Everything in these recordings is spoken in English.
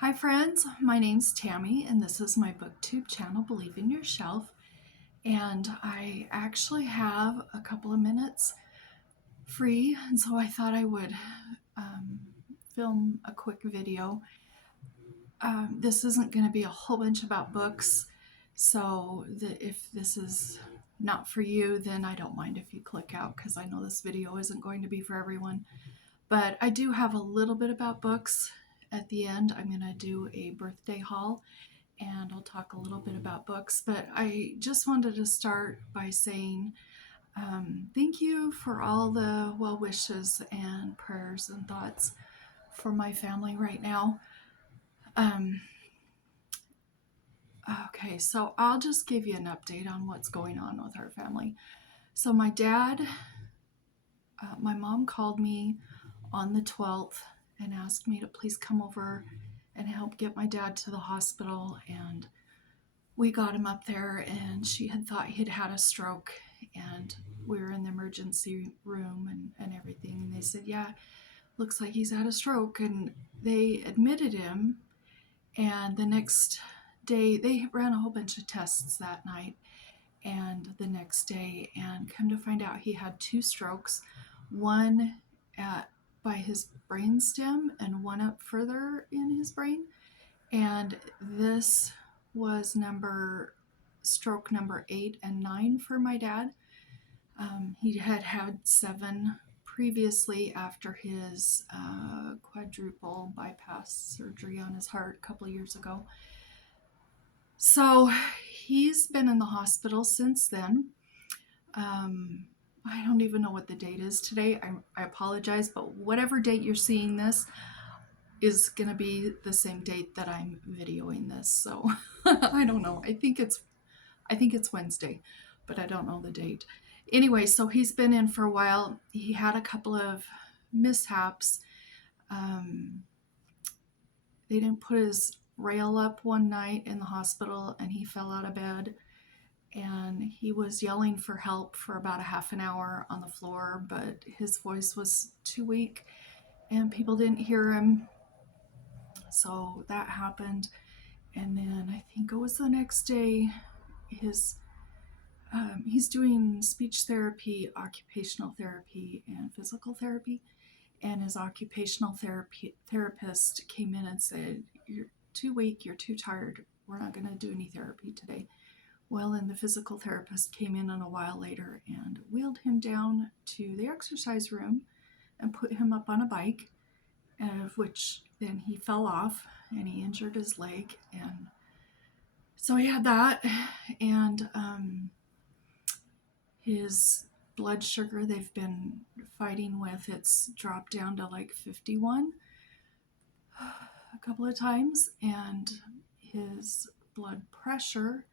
Hi friends, my name's Tammy and this is my booktube channel, Believe in Your Shelf. And I actually have a couple of minutes free, and so I thought I would um, film a quick video. This isn't going to be a whole bunch about books, so if this is not for you, then I don't mind if you click out because I know this video isn't going to be for everyone. But I do have a little bit about books. At the end, I'm going to do a birthday haul and I'll talk a little bit about books. But I just wanted to start by saying thank you for all the well wishes and prayers and thoughts for my family right now. Um, okay, so I'll just give you an update on what's going on with our family. So my mom called me on the 12th and asked me to please come over and help get my dad to the hospital. And we got him up there, and she had thought he'd had a stroke, and we were in the emergency room and everything. And they said, yeah, looks like he's had a stroke. And they admitted him. And the next day, they ran a whole bunch of tests that night and the next day, and come to find out he had two strokes, one at by his brainstem and one up further in his brain. And this was stroke number 8 and 9 for my dad. He had had 7 previously after his quadruple bypass surgery on his heart a couple of years ago. So he's been in the hospital since then. I don't even know what the date is today. I apologize, but whatever date you're seeing this is going to be the same date that I'm videoing this. So I don't know. I think it's Wednesday, but I don't know the date. Anyway, so he's been in for a while. He had a couple of mishaps. They didn't put his rail up one night in the hospital, and he fell out of bed. And he was yelling for help for about a half an hour on the floor, but his voice was too weak and people didn't hear him. So that happened. And then I think it was the next day, he's doing speech therapy, occupational therapy, and physical therapy. And his occupational therapist came in and said, "You're too weak, you're too tired. We're not going to do any therapy today." Well, and the physical therapist came in a while later and wheeled him down to the exercise room and put him up on a bike, of which then he fell off and he injured his leg. And so he had that. And his blood sugar, they've been fighting with, it's dropped down to like 51 a couple of times. And his blood pressure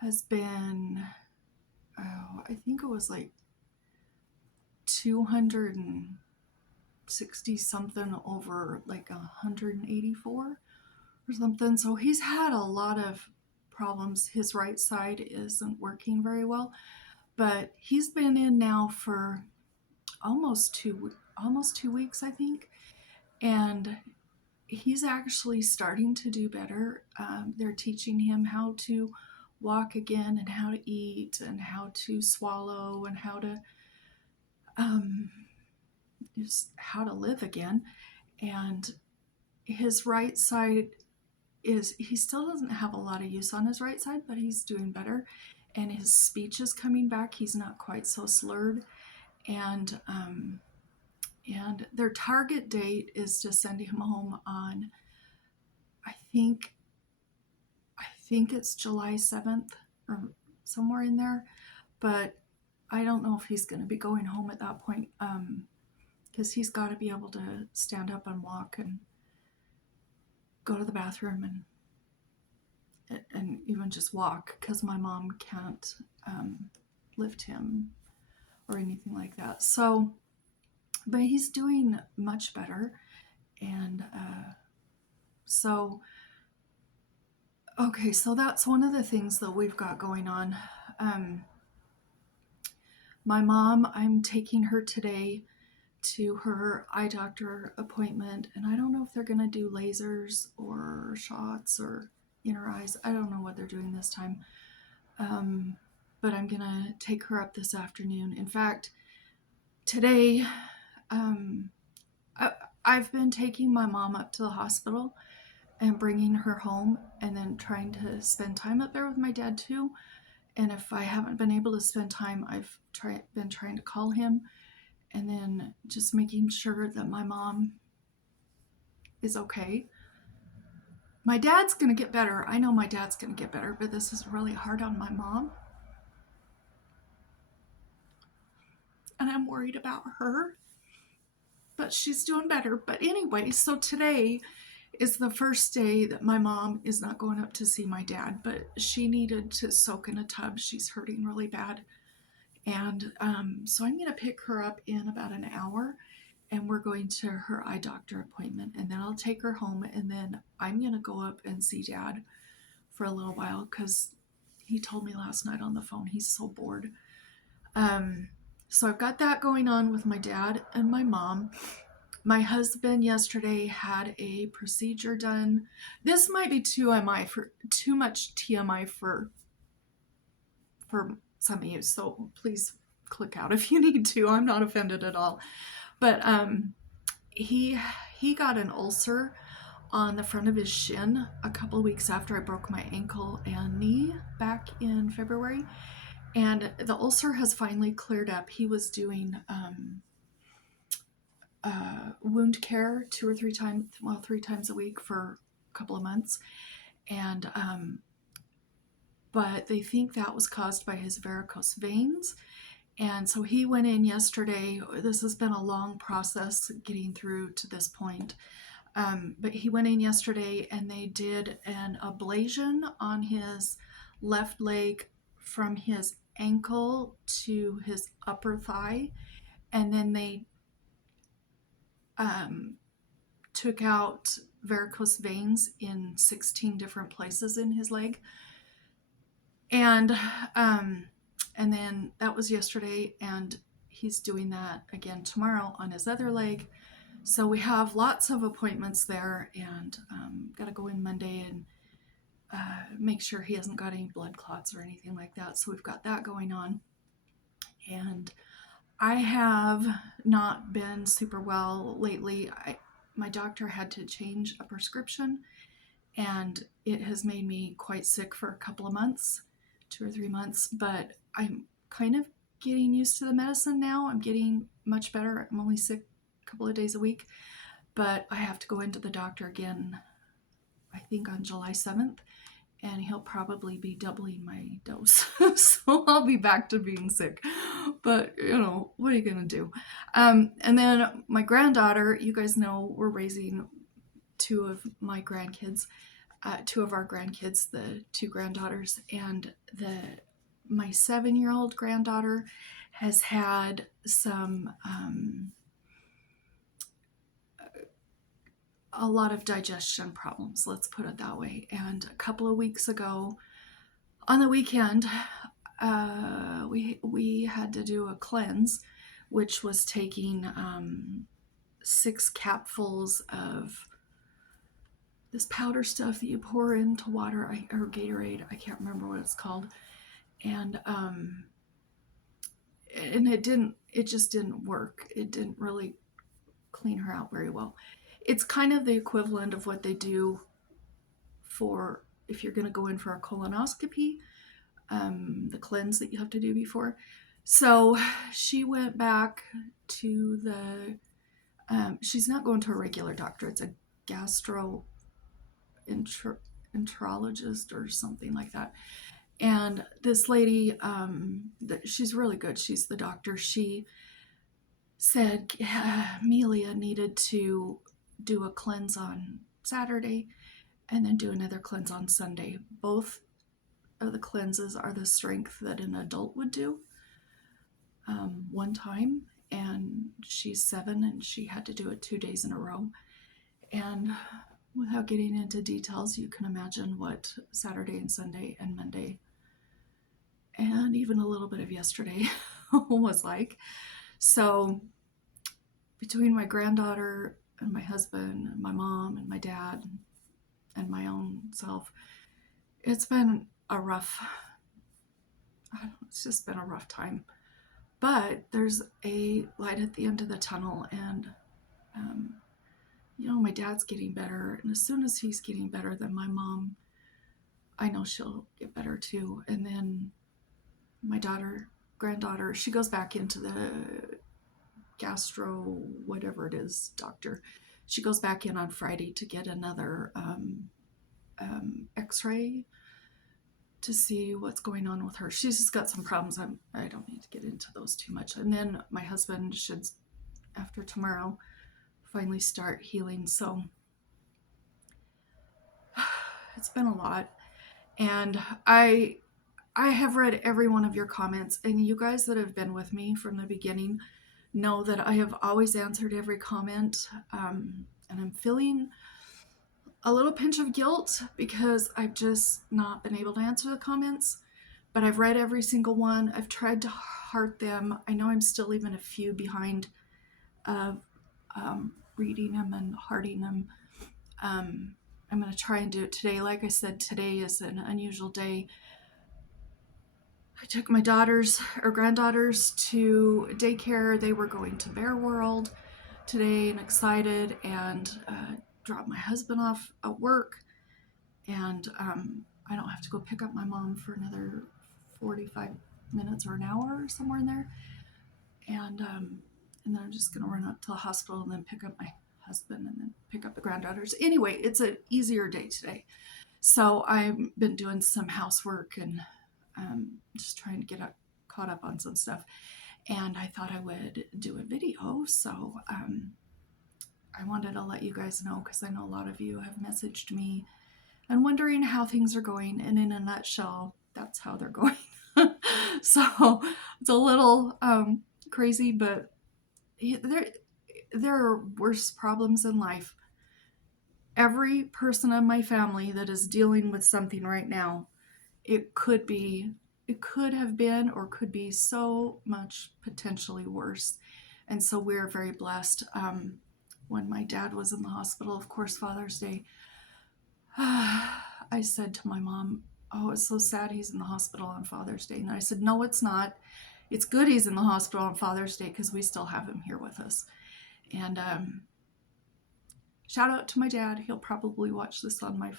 has been, I think it was like 260 something over like 184 or something. So he's had a lot of problems. His right side isn't working very well, but he's been in now for almost 2 weeks, I think, and he's actually starting to do better. They're teaching him how to walk again and how to eat and how to swallow and how to just how to live again. And his right side he still doesn't have a lot of use on his right side, but he's doing better. And his speech is coming back. He's not quite so slurred. And their target date is to send him home on, I think it's July 7th or somewhere in there. But I don't know if he's going to be going home at that point, because he's got to be able to stand up and walk and go to the bathroom and even just walk, because my mom can't lift him or anything like that. So, but he's doing much better. And okay, so that's one of the things that we've got going on. My mom, I'm taking her today to her eye doctor appointment, and I don't know if they're going to do lasers or shots or in her eyes. I don't know what they're doing this time. But I'm going to take her up this afternoon. In fact, today, I've been taking my mom up to the hospital and bringing her home, and then trying to spend time up there with my dad too. And if I haven't been able to spend time, I've been trying to call him, and then just making sure that my mom is okay. My dad's going to get better. I know my dad's going to get better, but this is really hard on my mom. And I'm worried about her. But she's doing better. But anyway, so today is the first day that my mom is not going up to see my dad, but she needed to soak in a tub. She's hurting really bad. And so I'm going to pick her up in about an hour, and we're going to her eye doctor appointment, and then I'll take her home, and then I'm going to go up and see Dad for a little while, because he told me last night on the phone he's so bored. So I've got that going on with my dad and my mom. My husband yesterday had a procedure done. This might be too much TMI for some of you, so please click out if you need to. I'm not offended at all. But he got an ulcer on the front of his shin a couple of weeks after I broke my ankle and knee back in February, and the ulcer has finally cleared up. He was doing wound care 2 or 3 times, 3 times a week for a couple of months, and but they think that was caused by his varicose veins. And so he went in yesterday. This has been a long process getting through to this point. But he went in yesterday, and they did an ablation on his left leg from his ankle to his upper thigh. And then they took out varicose veins in 16 different places in his leg. And then that was yesterday, and he's doing that again tomorrow on his other leg. So we have lots of appointments there, and got to go in Monday and make sure he hasn't got any blood clots or anything like that. So we've got that going on. And I have not been super well lately. My doctor had to change a prescription, and it has made me quite sick for a couple of months, 2 or 3 months, but I'm kind of getting used to the medicine now. I'm getting much better. I'm only sick a couple of days a week, but I have to go into the doctor again, I think on July 7th, and he'll probably be doubling my dose. So I'll be back to being sick. But, what are you going to do? And then my granddaughter, you guys know we're raising 2 of my grandkids, 2 of our grandkids, the 2 granddaughters, and my 7-year-old granddaughter has had some a lot of digestion problems, let's put it that way. And a couple of weeks ago on the weekend, we had to do a cleanse, which was taking 6 capfuls of this powder stuff that you pour into water, or Gatorade, I can't remember what it's called. And it just didn't work. It didn't really clean her out very well. It's kind of the equivalent of what they do for if you're going to go in for a colonoscopy, the cleanse that you have to do before. So she went back to she's not going to a regular doctor. It's a gastroenterologist or something like that. And this lady, she's really good. She's the doctor. She said Amelia needed to do a cleanse on Saturday and then do another cleanse on Sunday. Both of the cleanses are the strength that an adult would do one time, and she's 7 and she had to do it 2 days in a row. And without getting into details, you can imagine what Saturday and Sunday and Monday and even a little bit of yesterday was like. So between my granddaughter and my husband and my mom and my dad and my own self, it's been a rough, it's just been a rough time. But there's a light at the end of the tunnel, and my dad's getting better, and as soon as he's getting better, then my mom, I know she'll get better too. And then my granddaughter, she goes back into the gastro, whatever it is, doctor. She goes back in on Friday to get another x-ray to see what's going on with her. She's just got some problems. I don't need to get into those too much. And then my husband should, after tomorrow, finally start healing. So it's been a lot. And I have read every one of your comments, and you guys that have been with me from the beginning know that I have always answered every comment. And I'm feeling a little pinch of guilt because I've just not been able to answer the comments, but I've read every single one. I've tried to heart them. I know I'm still even a few behind of reading them and hearting them. I'm going to try and do it today. Like I said, today is an unusual day. I took my granddaughters to daycare. They were going to Bear World today and excited, and dropped my husband off at work, and I don't have to go pick up my mom for another 45 minutes or an hour or somewhere in there, and then I'm just going to run up to the hospital and then pick up my husband and then pick up the granddaughters. Anyway, it's an easier day today, so I've been doing some housework and just trying to get caught up on some stuff, and I thought I would do a video, so I wanted to let you guys know, because I know a lot of you have messaged me and wondering how things are going, and in a nutshell, that's how they're going. So it's a little crazy, but there are worse problems in life. Every person in my family that is dealing with something right now, it could have been or could be so much potentially worse. And so we're very blessed. When my dad was in the hospital, of course, Father's Day, I said to my mom, "Oh, it's so sad he's in the hospital on Father's Day." And I said, "No, it's not. It's good he's in the hospital on Father's Day because we still have him here with us." And shout out to my dad. He'll probably watch this on my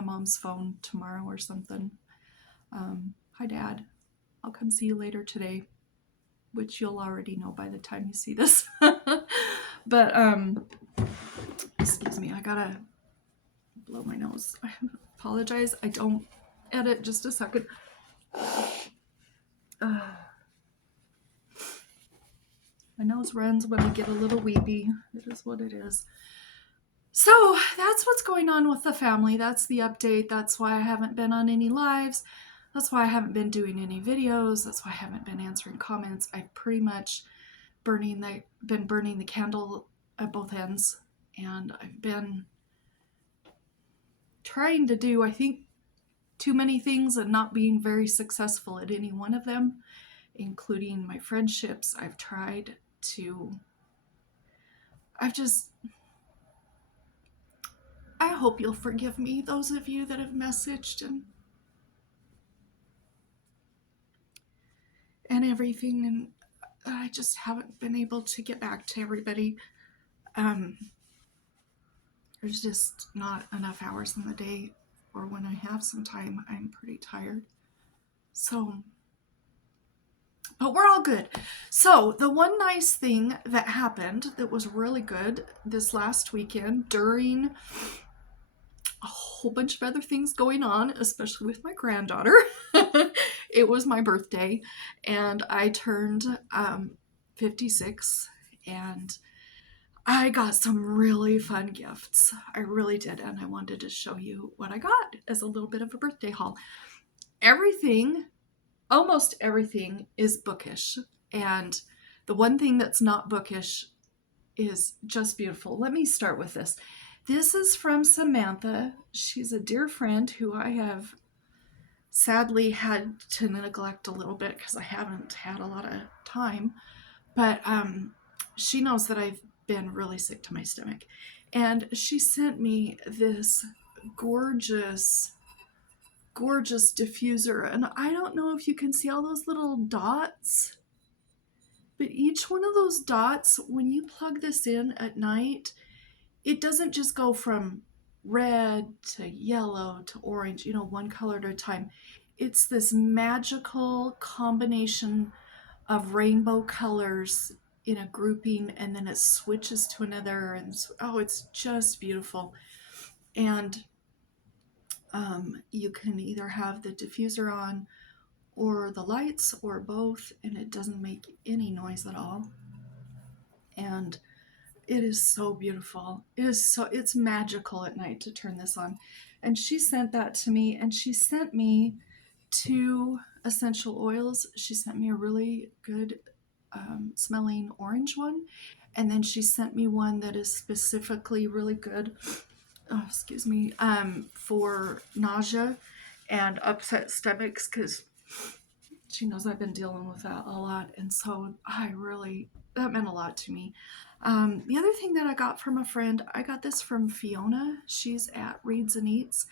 mom's phone tomorrow or something. Hi, Dad. I'll come see you later today, which you'll already know by the time you see this. But, excuse me, I gotta blow my nose. I apologize. I don't edit. Just a second. My nose runs when I get a little weepy. It is what it is. So that's what's going on with the family. That's the update. That's why I haven't been on any lives. That's why I haven't been doing any videos. That's why I haven't been answering comments. I've pretty much been burning the candle at both ends, and I've been trying to do, I think, too many things and not being very successful at any one of them, including my friendships. I hope you'll forgive me, those of you that have messaged and everything, and I just haven't been able to get back to everybody. There's just not enough hours in the day, or when I have some time, I'm pretty tired. So, but we're all good. So the one nice thing that happened that was really good this last weekend, during a whole bunch of other things going on, especially with my granddaughter, it was my birthday, and I turned 56, and I got some really fun gifts. I really did, and I wanted to show you what I got as a little bit of a birthday haul. Almost everything is bookish, and the one thing that's not bookish is just beautiful. Let me start with this. This is from Samantha. She's a dear friend who I have sadly had to neglect a little bit because I haven't had a lot of time. But she knows that I've been really sick to my stomach. And she sent me this gorgeous, gorgeous diffuser. And I don't know if you can see all those little dots, but each one of those dots, when you plug this in at night, it doesn't just go from red to yellow to orange, one color at a time. It's this magical combination of rainbow colors in a grouping, and then it switches to another, and it's just beautiful. And you can either have the diffuser on or the lights or both, and it doesn't make any noise at all. And it is so beautiful. It's magical at night to turn this on. And she sent that to me, and she sent me 2 essential oils. She sent me a really good smelling orange one, and then she sent me one that is specifically really good, for nausea and upset stomachs, because she knows I've been dealing with that a lot, and so that meant a lot to me. The other thing that I got from a friend, I got this from Fiona. She's at Reads and Eats,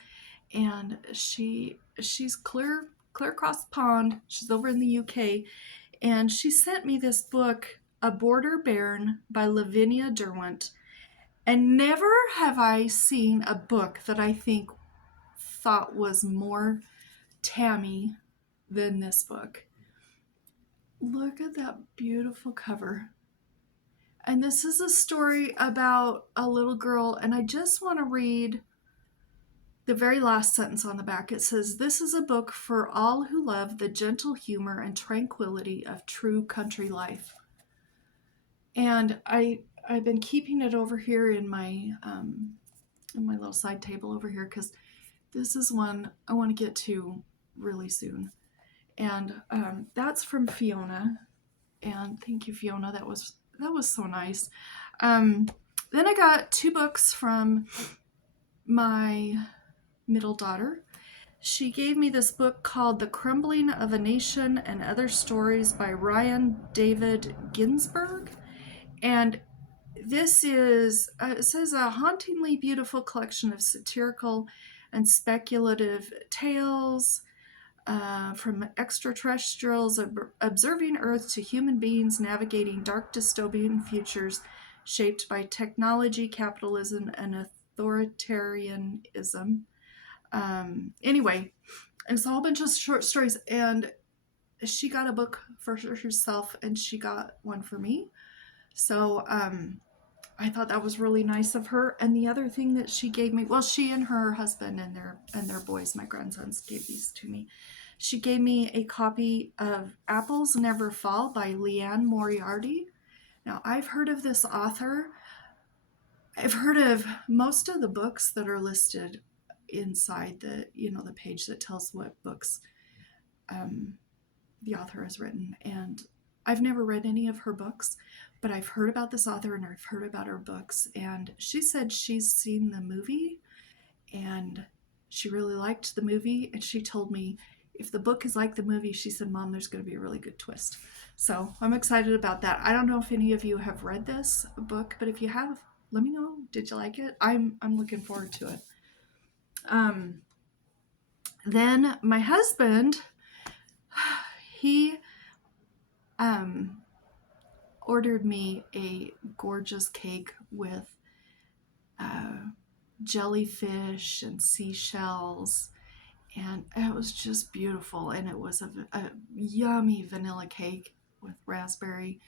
and she's clear across the pond. She's over in the UK, and she sent me this book, A Border Bairn by Lavinia Derwent. And never have I seen a book that I thought was more Tammy than this book. Look at that beautiful cover. And this is a story about a little girl, and I just want to read the very last sentence on the back. It says, "This is a book for all who love the gentle humor and tranquility of true country life." And I've been keeping it over here in my little side table over here, because this is one I want to get to really soon. And that's from Fiona. And thank you, Fiona. That was so nice. Then I got 2 books from my middle daughter. She gave me this book called The Crumbling of a Nation and Other Stories by Ryan David Ginsberg. And this is, it says, a hauntingly beautiful collection of satirical and speculative tales from extraterrestrials observing Earth to human beings navigating dark dystopian futures shaped by technology, capitalism, and authoritarianism. Anyway, it's a whole bunch of short stories, and she got a book for herself, and she got one for me. So I thought that was really nice of her. And the other thing that she gave me, well, she and her husband and their boys, my grandsons, gave these to me. She gave me a copy of Apples Never Fall by Liane Moriarty. Now, I've heard of this author. I've heard of most of the books that are listed inside the page that tells what books the author has written. And I've never read any of her books, but I've heard about this author and I've heard about her books. And she said she's seen the movie and she really liked the movie. And she told me if the book is like the movie, she said, "Mom, there's going to be a really good twist." So I'm excited about that. I don't know if any of you have read this book, but if you have, let me know. Did you like it? I'm looking forward to it. Then my husband, he ordered me a gorgeous cake with jellyfish and seashells, and it was just beautiful. And it was a yummy vanilla cake with raspberry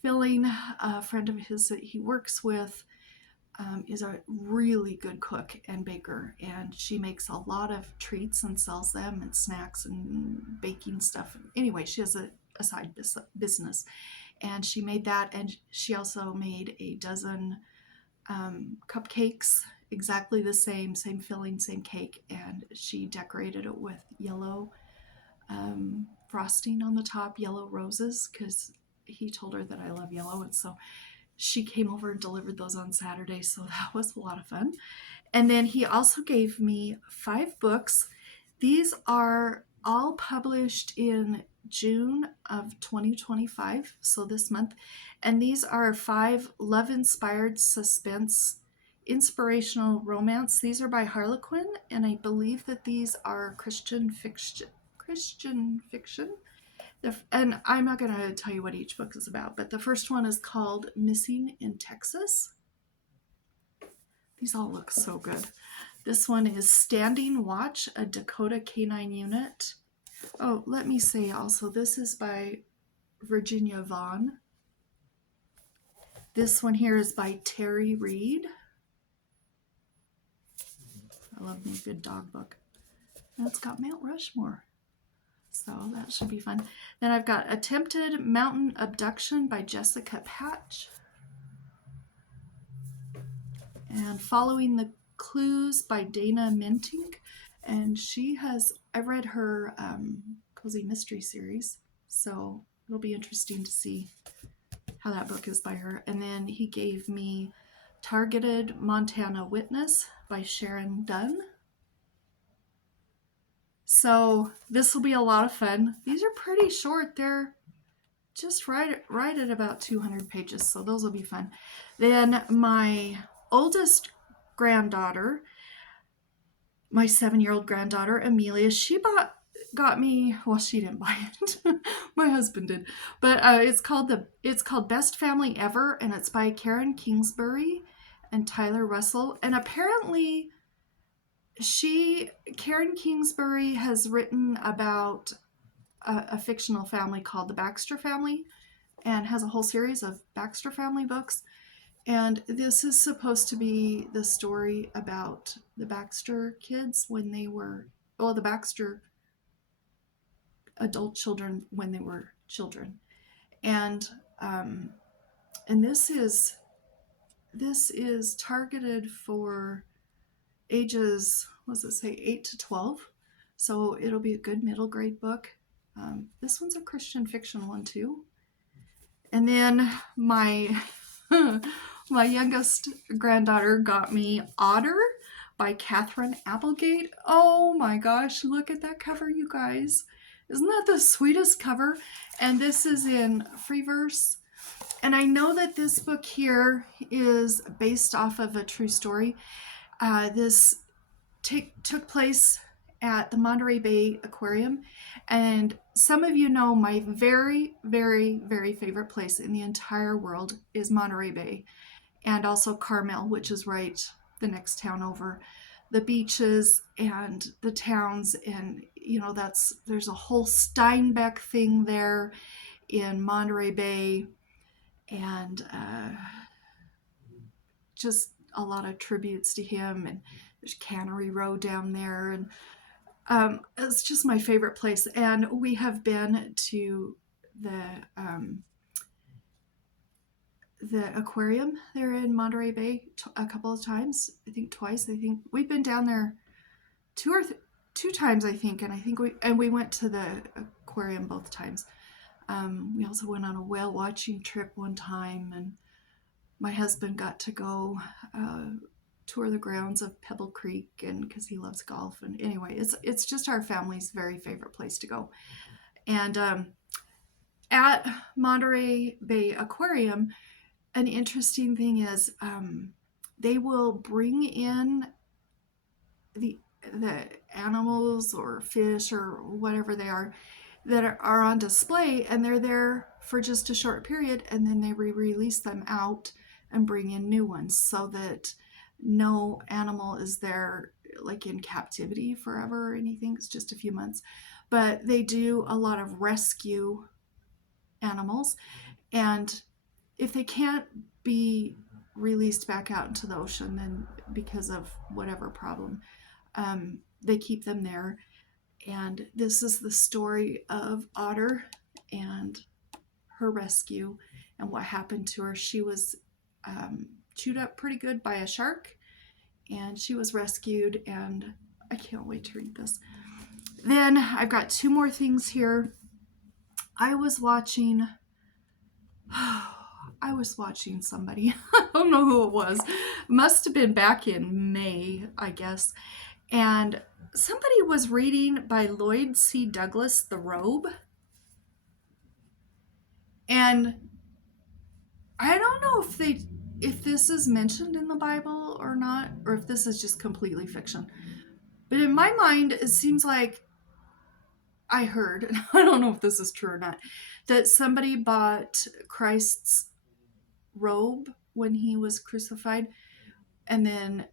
filling. A friend of his that he works with is a really good cook and baker, and she makes a lot of treats and sells them and snacks and baking stuff. Anyway, she has a side business, and she made that, and she also made a dozen cupcakes, exactly the same filling, same cake, and she decorated it with yellow frosting on the top, yellow roses, because he told her that I love yellow, and so she came over and delivered those on Saturday, so that was a lot of fun. And then he also gave me 5 books. These are all published in June of 2025, so this month. And these are 5 love-inspired suspense inspirational romance. These are by Harlequin, and I believe that these are Christian fiction. And I'm not going to tell you what each book is about, but the first one is called Missing in Texas. These all look so good. This one is Standing Watch, a Dakota Canine Unit. Oh, let me say also, this is by Virginia Vaughan. This one here is by Terri Reed. I love me a good dog book. And it's got Mount Rushmore, so that should be fun. Then I've got Attempted Mountain Abduction by Jessica Patch. And Following the Clues by Dana Mentink. And I've read her Cozy Mystery series, so it'll be interesting to see how that book is by her. And then he gave me Targeted Montana Witness by Sharon Dunn. So this will be a lot of fun. These are pretty short. They're just right at about 200 pages, so those will be fun. Then my oldest granddaughter, my 7-year-old granddaughter, Amelia, she got me, well, she didn't buy it. My husband did. But it's called Best Family Ever, and it's by Karen Kingsbury and Tyler Russell. And apparently Karen Kingsbury has written about a fictional family called the Baxter family and has a whole series of Baxter family books. And this is supposed to be the story about the Baxter kids when they were, well, the Baxter adult children when they were children. And this is targeted for ages, what does it say, 8 to 12. So it'll be a good middle grade book. This one's a Christian fiction one too. And then my youngest granddaughter got me Otter by Katherine Applegate. Oh my gosh, look at that cover, you guys. Isn't that the sweetest cover? And this is in free verse. And I know that this book here is based off of a true story. This took place at the Monterey Bay Aquarium. And some of you know my very, very, very favorite place in the entire world is Monterey Bay. And also Carmel, which is right the next town over. The beaches and the towns, and there's a whole Steinbeck thing there in Monterey Bay, and just a lot of tributes to him. And there's Cannery Row down there, and it's just my favorite place. And we have been to the aquarium there in Monterey Bay a couple of times. I think twice. I think we've been down there two times, I think. And we went to the aquarium both times. We also went on a whale watching trip one time, and my husband got to go tour the grounds of Pebble Creek, and because he loves golf. And anyway, it's just our family's very favorite place to go. And at Monterey Bay Aquarium, an interesting thing is they will bring in the animals or fish or whatever they are that are on display, and they're there for just a short period, and then they release them out and bring in new ones, so that no animal is there like in captivity forever or anything. It's just a few months. But they do a lot of rescue animals, and if they can't be released back out into the ocean, then because of whatever problem, they keep them there. And this is the story of Otter and her rescue and what happened to her. She was chewed up pretty good by a shark, and she was rescued, and I can't wait to read this. Then I've got 2 more things here. I was watching somebody. I don't know who it was. Must have been back in May, I guess. And somebody was reading by Lloyd C. Douglas, The Robe. And I don't know if this is mentioned in the Bible or not, or if this is just completely fiction. But in my mind, it seems like I heard, and I don't know if this is true or not, that somebody bought Christ's robe when he was crucified, and then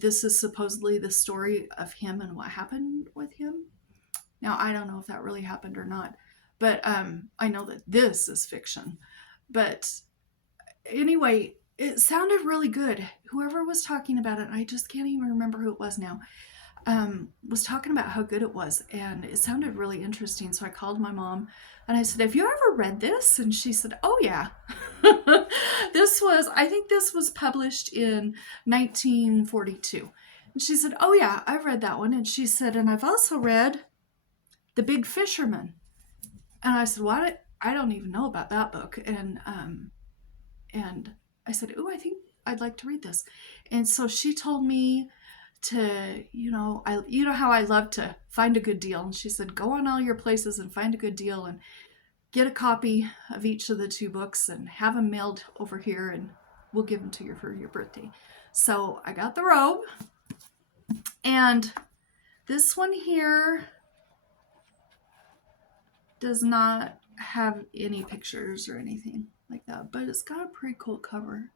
this is supposedly the story of him and what happened with him. Now, I don't know if that really happened or not, but I know that this is fiction. But anyway, it sounded really good. Whoever was talking about it, I just can't even remember who it was now, was talking about how good it was, and it sounded really interesting. So I called my mom and I said, have you ever read this? And she said, oh yeah. I think this was published in 1942. And she said, oh yeah, I've read that one. And she said, and I've also read The Big Fisherman. And I said, what? I don't even know about that book. And I said, oh, I think I'd like to read this. And so she told me to, you know how I love to find a good deal. And she said, go on all your places and find a good deal and get a copy of each of the two books and have them mailed over here, and we'll give them to you for your birthday. So I got the Robe, and this one here does not have any pictures or anything like that, but it's got a pretty cool cover.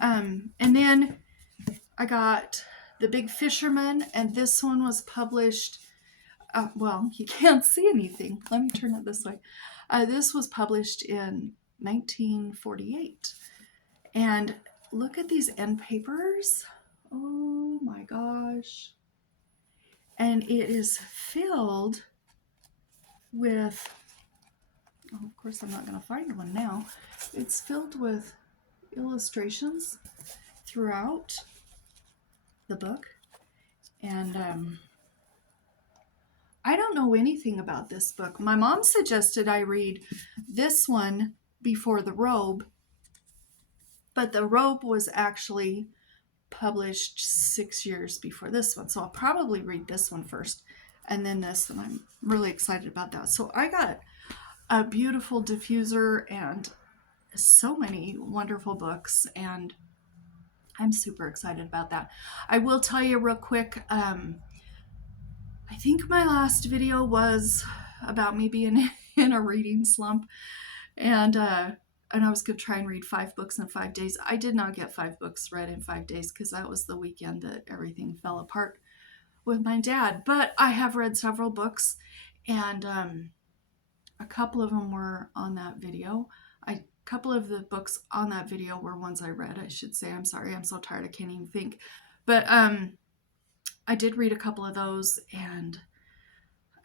And then I got The Big Fisherman, and this one was published, well, you can't see anything. Let me turn it this way. This was published in 1948. And look at these end papers. Oh my gosh. And it is filled with, oh, of course I'm not going to find one now. It's filled with illustrations throughout the book. And I don't know anything about this book. My mom suggested I read this one before the Robe, but the Robe was actually published 6 years before this one. So I'll probably read this one first and then this, and I'm really excited about that. So I got a beautiful diffuser and so many wonderful books, and I'm super excited about that. I will tell you real quick, I think my last video was about me being in a reading slump, and I was going to try and read 5 books in 5 days. I did not get 5 books read in 5 days because that was the weekend that everything fell apart with my dad. But I have read several books, and a couple of them were on that video. A couple of the books on that video were ones I read, I should say. I'm sorry, I'm so tired I can't even think. But I did read a couple of those, and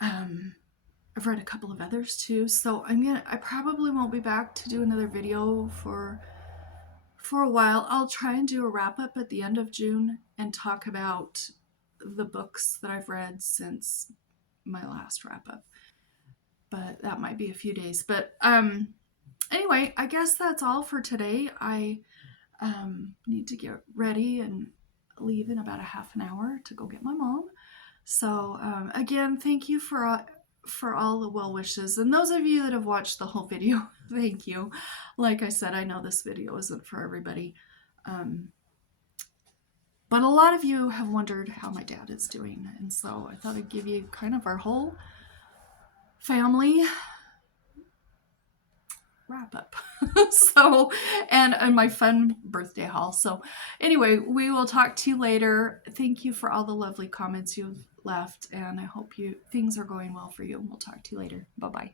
I've read a couple of others too. So I probably won't be back to do another video for a while. I'll try and do a wrap up at the end of June and talk about the books that I've read since my last wrap up. But that might be a few days. But anyway, I guess that's all for today. I need to get ready and leave in about a half an hour to go get my mom. So again, thank you for all the well wishes, and those of you that have watched the whole video, thank you. Like I said, I know this video isn't for everybody, but a lot of you have wondered how my dad is doing, and so I thought I'd give you kind of our whole family wrap up. So, and my fun birthday haul. So anyway, we will talk to you later. Thank you for all the lovely comments you've left, and I hope things are going well for you. We'll talk to you later. Bye-bye.